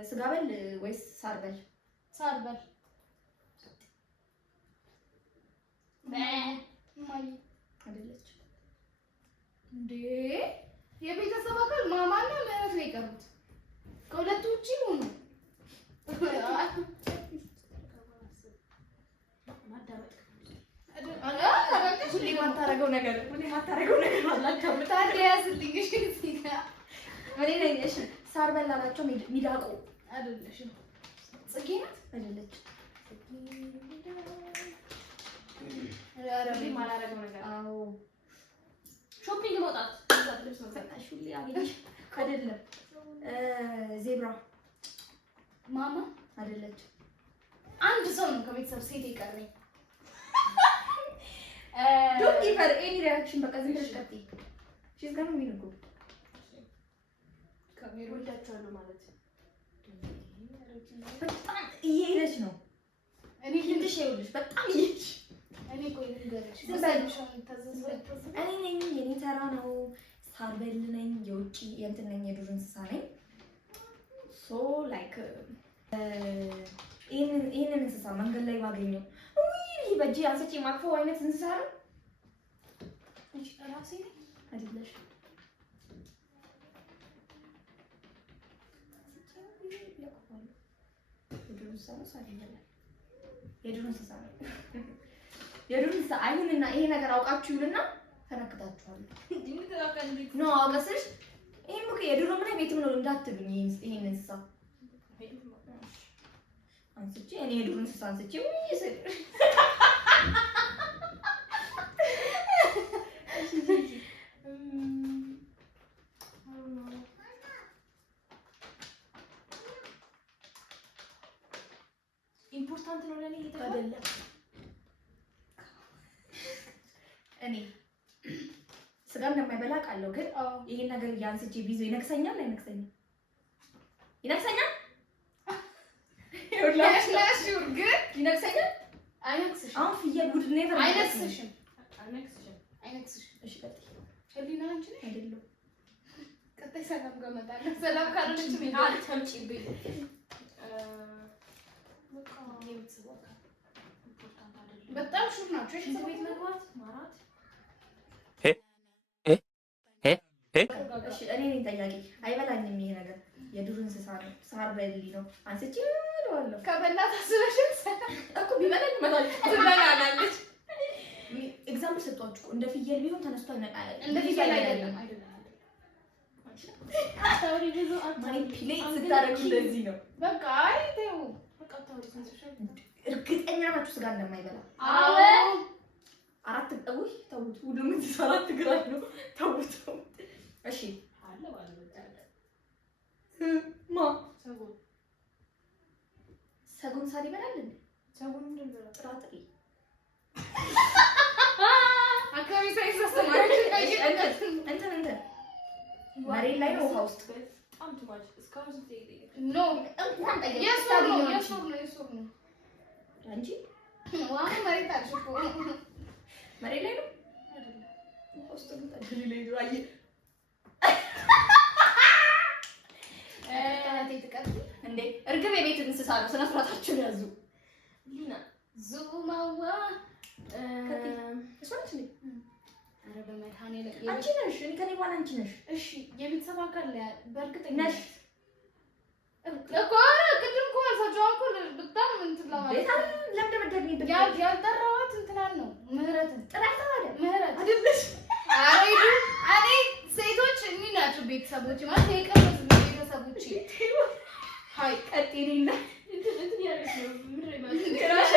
ስጋ በል ወይስ ሳር በል ሳርበል ማይ አይደለች እንዴ የቤተሰብ አካል ማማና ምህረት ነው የቀሩት ከሁለቱ ውጪ ሆኑ ሁሌ ማታረገው ነገር አላቸው ታዲያ ያዝልኝ እሺ ሲጋ እኔ ነኝ እሺ ሳር በል አላቸው ሚዳቆ አይደለሽም ጽጌ ናት አይደለች አረብ ማላረገው ነገር አዎ ሾፒንግ መውጣት ልብስ መግዛት ፈታሽ ሁሌ አገኘሽ አይደለም ዜብራ ማማ አይደለች አንድ ሰው ነው ከቤተሰብ ሴት የቀረኝ ዶንት ጊቭ ሄር ኤኒ ሪአክሽን በቃ ዝም ብለሽ ቀጥይ she's gonna win good ካሜራ ወዳቻለሁ ማለት በጣም እየሄደች ነው እኔ ትንሽ ይኸውልሽ በጣም እየሄደች እኔ ቆይ ልንገርሽ ዝም በል። ታዘዘ እኔ ነኝ የኔ ተራ ነው ሳር በል ነኝ የውጪ የእንትን ነኝ የዱር እንስሳ ነኝ ሶ ላይክ ይህንን እንስሳ መንገድ ላይ ባገኘው ውይ በእጄ አንስቼ ማቅፈው አይነት እንስሳ ነው ራሴ ነኝ አይደለሽ የዱር እንስሳ ነው ሳር ይበላል የዱር እንስሳ ነው የዱር እንስሳ አይሁንና ይሄ ነገር አውቃችሁ ይሁንና ተነክታችኋል ኖ አውቀስሽ ይሄም እኮ የዱር ምን ቤትም ነው እንዳትሉኝ ይሄን እንስሳ አንስቼ እኔ የዱር እንስሳ አንስቼ ወይ ሰጥ ኢምፖርታንት ነው ለኔ እየተባለ አይደለም እኔ ስጋ እንደማይበላ ቃለው ግን ይሄን ነገር ያንስቼ ቢዞ ይነክሰኛል አይነክሰኝም ይነክሰኛል ይኸውላችሁ ግን ይነክሰኛል አይነክስሽም አሁን ፍየል ጉድ ኔቨር አይነክስሽም አይነክስሽም እሺ ቀጥይ ህሊና አንቺ ነሽ አይደለም ቀጣይ ሰላም ጋር እመጣለሁ ሰላም ካልሆነች ምን አልተምጪብኝ በቃ የቤተሰብ አካል ኢምፖርታንት አይደለም በጣም ሹር ናቸው ሽንት ቤት መግባት ማራት እሺ እኔ ነኝ ጠያቂ አይበላኝም ይሄ ነገር የዱር እንስሳ ነው ሳር በሊ ነው አንስቼ እለዋለሁ ከበላት አስበሽን እኮ ቢበላኝ መጣች ትበላለች ኤግዛምፕል ሰጧችሁ እንደ ፍየል ቢሆን ተነስቶ አይነቃል እንደ ፍየል አይደለም ታውሪ ብዙ ማኒፕሌት ስታደርጉ እንደዚህ ነው በቃ አይ ተው በቃ ታውሪ ሰንሰሻል እርግጠኛ ናችሁ ስጋ እንደማይበላ አዎ አራት ውይ ተውት ሁሉም እንስሳ አራት እግር አለው ተውት እሺ አለ ባለበት ማ ሰጎን ሳር ይበላል እንዴ ሰጎን እንደዛ ጥራጥሬ አካባቢ ሳይንስ አስተማሪዎች እንትን መሬት ላይ ነው ውሃ ውስጥ በጣም ትማጭ እስካሁን ስትጠይቅ ኖ እንኳን ጠየቅ የሱር ነው አንቺ ዋው መሬት አልሽኮ መሬት ላይ ነው ውሃ ውስጥ ነው ጠግሪ ላይ ነው አየ እንዴ እርግብ የቤት እንስሳ ነው ስነ ስርዓታችሁን ያዙ ሊና ዙማዋ እሷንች ነኝ አረ በመድኃኒዓለም አንቺ ነሽ እኔ ከኔ በኋላ አንቺ ነሽ እሺ የቤተሰብ አካል በእርግጠኛ ነሽ እኮ ቅድም እኮ አልሳቸው እኮ በጣም እንትን ለማለት ለምን ደምደም ይብል ያልጠራኋት እንትናን ነው ምህረትን ጥራት ታዲያ ምህረት አይደለሽ አይዱ እኔ ሴቶች እኚህ ናቸው ቤተሰቦች ማለት የቀሩት ቤተሰቦች ሃይ ቀጤኔና እንትን ያለች ነው ምድር ማለት ክራሽ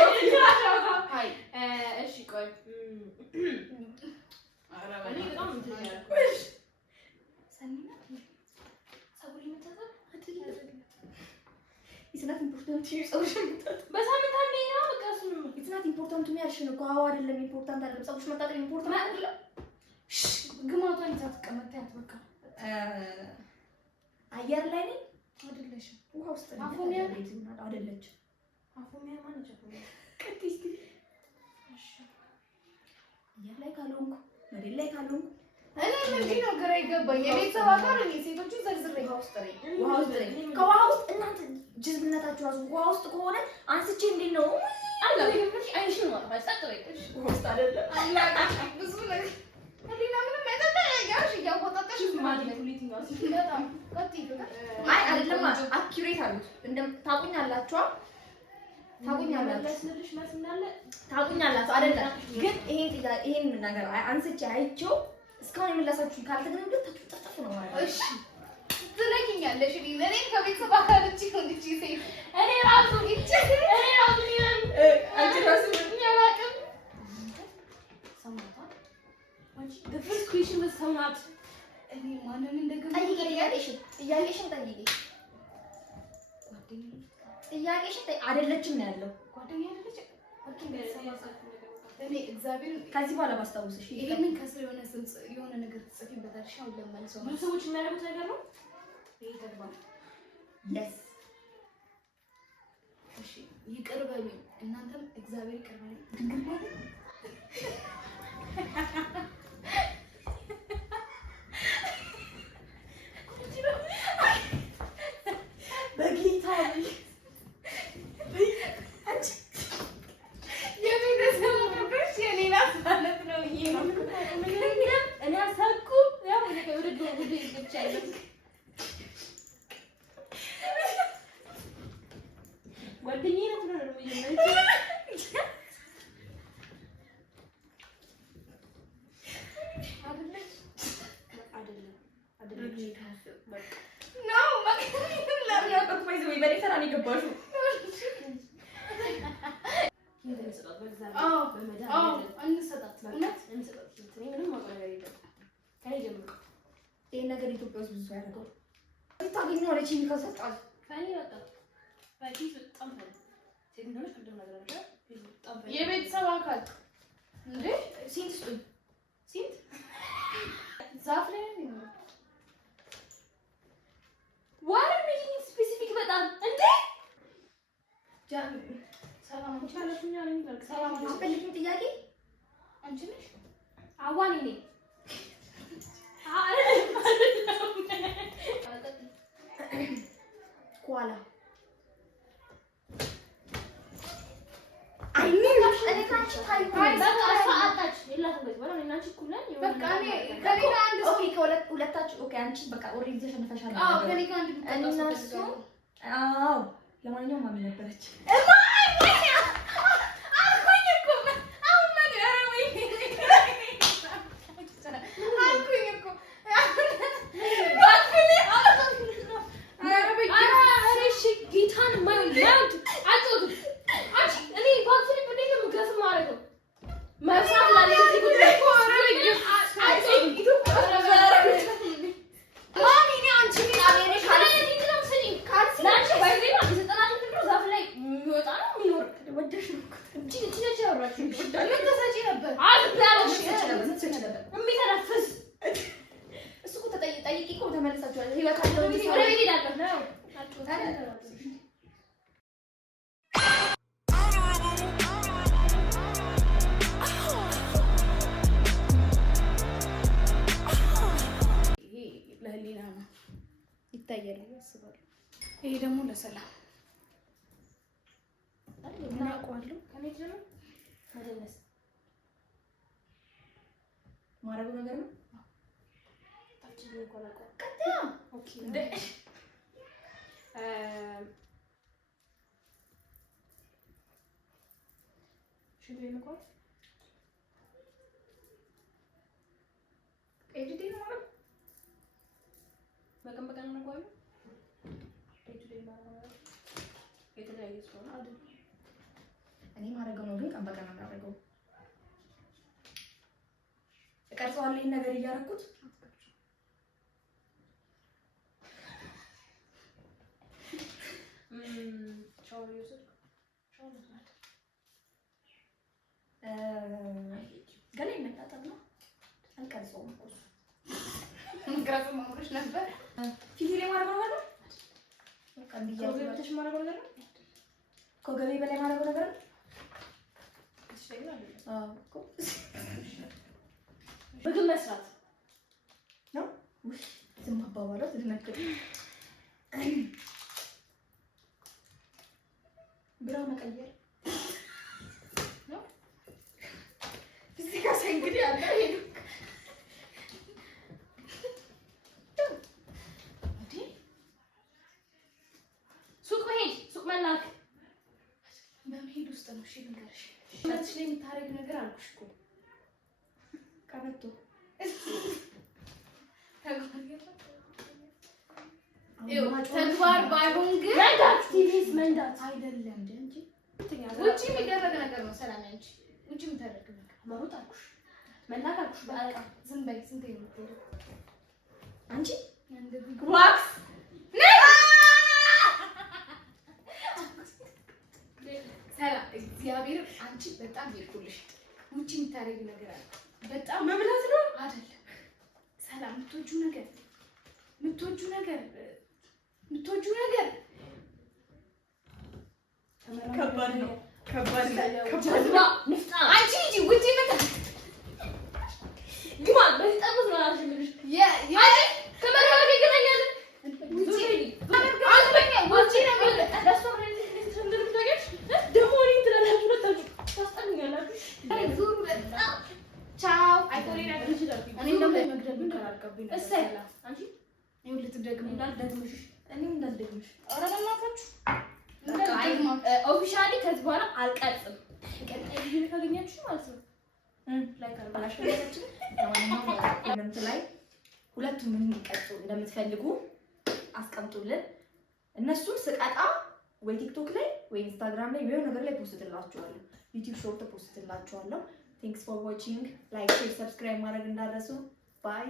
ፀጉርሽ መታጠብ በሳምንት አንዴ ነው በቃ እሱ ነው ኢትናት ኢምፖርታንት ነው ያልሽኝ እኮ አዎ አይደለም ኢምፖርታንት አይደለም ፀጉርሽ መታጠብ ኢምፖርታንት አይደለም ግማቷን ይዛ ተቀመጣት በቃ አየር ላይ ነኝ አይደለሽም ውሃ ውስጥ ነኝ አፎሚያ አይደለች አፎሚያ ማነች አፎሚያ ቅድስት አየር ላይ ካልሆንኩ መሬት ላይ ካልሆንኩ እኔ ምንድን ነው ግራ ይገባኝ የቤተሰብ አካል እኔ ሴቶችን ዘርዝሬ ውሃ ውስጥ ነኝ ከውሃ ውስጥ እናንተ ጅዝምነታችሁ ራሱ ውሃ ውስጥ ከሆነ አንስቼ እንዴት ነው አይንሽን ነው ማሳጥ ወይ ውሃ ውስጥ አይደለም ብዙ ነገር ህሊና ምንም አይተጣያሽ እያወጣጣሽ ማኒፑሌቲንግ ነው በጣም ቀጥይ አይ አይደለም አኪዩሬት አሉት ታቁኛላችሁ ታቁኛላችሁ አይደለም ግን ይሄን ነገር አንስቼ አይቼው እስካሁን የምላሳችሁ ካልተገናኘን ተጥፍጥፍ ነው ማለት እሺ ትለኪኛለሽ እኔ ከቤተሰብ አካል እቺ ነው እቺ ሴት እኔ ራሱ አንቺ ራሱ ያላቅም ሰማታ አንቺ the first question was ሰማት እኔ ማንን እንደገና ጥያቄሽን አይደለችም ነው ያለው ጓደኛ አይደለች እኔ እግዚአብሔር ከዚህ በኋላ ባስታውስሽ ይሄንን ከስር የሆነ ነገር ጽፊበታልሽ አሁን ለማንሰው ብዙ ሰዎች የሚያደርጉት ነገር ነው ይሄ ተግባር yes እሺ ይቅር በሉኝ እናንተም እግዚአብሔር ይቅር በሉኝ ድንግል ማለት በጌታ እኔ አሳቁ ያው ወደ ይቻላል ጓደኛዬ ነው ነው ይሄን ነገር ኢትዮጵያ ውስጥ ብዙ ያደርገው ታገኘዋለች የሚከሰጣል ፈኒ በቃ ፋይቲስ በጣም ነው ሴት እንደሆነች ቅድም ነገር አለ በጣም የቤተሰብ አካል እንዴ ሲንት ሲንት ዛፍ ላይ ነው ዋይ ሜኪንግ ስፔሲፊክ በጣም እንዴ ጃን ሰላም ቻለሽኛ ነኝ ሰላም አፈልግም ጥያቄ አንቺ ነሽ አዋኒ ነኝ ኮአላ ለማንኛውም ማሚ ነበረች ይታያል ያስባል ይሄ ደግሞ ለሰላም ምን አውቀዋለሁ ከኔት ነው መደነስ ማረጉ ነገር ነው ታች ነው ቆላቆ ቀጥያ ኦኬ እንደ ሽንት ነው ኤዲቲ ነው ማለት በቀን በቀን ነው ቆዩ ኤዲቲ ማለት የተለያየ ሰው ነው አይደል እኔ ማረገው ነው ግን ቀን በቀን ነው ማረገው እቀርጸዋለሁ ይሄን ነገር እያደረኩት ሻወር እየወሰድኩ ሻወር ማለት ገላይ መጣጣም ነው። አልቀርጸውም እኮ እሱ ምክራቱ ማምሮች ነበር። ፊቴ ላይ ማድረግ ነገር ነው። በቃ እንዲያዝ ከወገብተሽ ማድረግ ነገር ነው። ከወገቤ በላይ ማድረግ ነገር ነው። ትሽተኛ አይደለም። አዎ እኮ ምግብ መስራት ነው። ውይ ዝም አባባለው ትነክር ብራ መቀየር ነው። እዚህ ጋር ሳይ እንግዲህ አለ ሄዱ ሱቅ መሄድ ሱቅ መላክ በመሄድ ውስጥ ነው። እሺ ልንገርሽ፣ እናትሽ ላይ የምታረግ ነገር አልኩሽ እኮ ቀበቶ ተግባር ባይሆን ግን መንዳት ቲቪስ መንዳት አይደለም እንጂ ውጪ የሚደረግ ነገር ነው። ሰላም ያንቺ ውጪ የሚደረግ ነገር መሮጥ አልኩሽ፣ መላክ አልኩሽ። በቃ ዝም በይ። ስንት ነው የምትሄደው አንቺ? እንደዚህ ዋክስ ሰላም እግዚአብሔር አንቺ በጣም ይልኩልሽ። ውጪ የምታረጊ ነገር አለ። በጣም መብላት ነው አይደለም። ሰላም የምትወጂው ነገር ከባድ ነው። ከባድ ጀዝባ ንፍጣ አንቺ ሂጂ ውጪ መጣ ግማ በዚህ ጠርሙስ ነው አልሽ ምንሽ አንቺ ከመረጋ ይገናኛል። ውጪ ውጪ ነው ማለት ለሷ እንደዚህ እንደምታገሽ ደሞ ወሬ ትላላችሁ ሁለታችሁ ታስጠኛላችሁ። ዙር መጣ ቻው አይቆሬ ነገር እኔ እንደውም መግደል ምከራቀብኝ ነው። እሰይ አንቺ ይኸውልህ ልትደግም እንዳልደግምሽ እኔ እንዳልደግምሽ ኧረ በእናታችሁ ኦፊሻሊ ከዚህ በኋላ አልቀርጽም። ቀጣይ ቪዲዮ ካገኛችሁ ማለት ነው ላይክ አላሽከረችም። ለማንኛውም ኮሜንት ላይ ሁለቱም እንዲቀርጹ እንደምትፈልጉ አስቀምጡልን። እነሱን ስቀጣ ወይ ቲክቶክ ላይ ወይ ኢንስታግራም ላይ ወይ ነገር ላይ ፖስትላችኋለሁ። ዩቲዩብ ሾርት ፖስትላችኋለሁ። ቴንክስ ፎር ዋቺንግ። ላይክ፣ ሼር፣ ሰብስክራይብ ማድረግ እንዳትረሱ። ባይ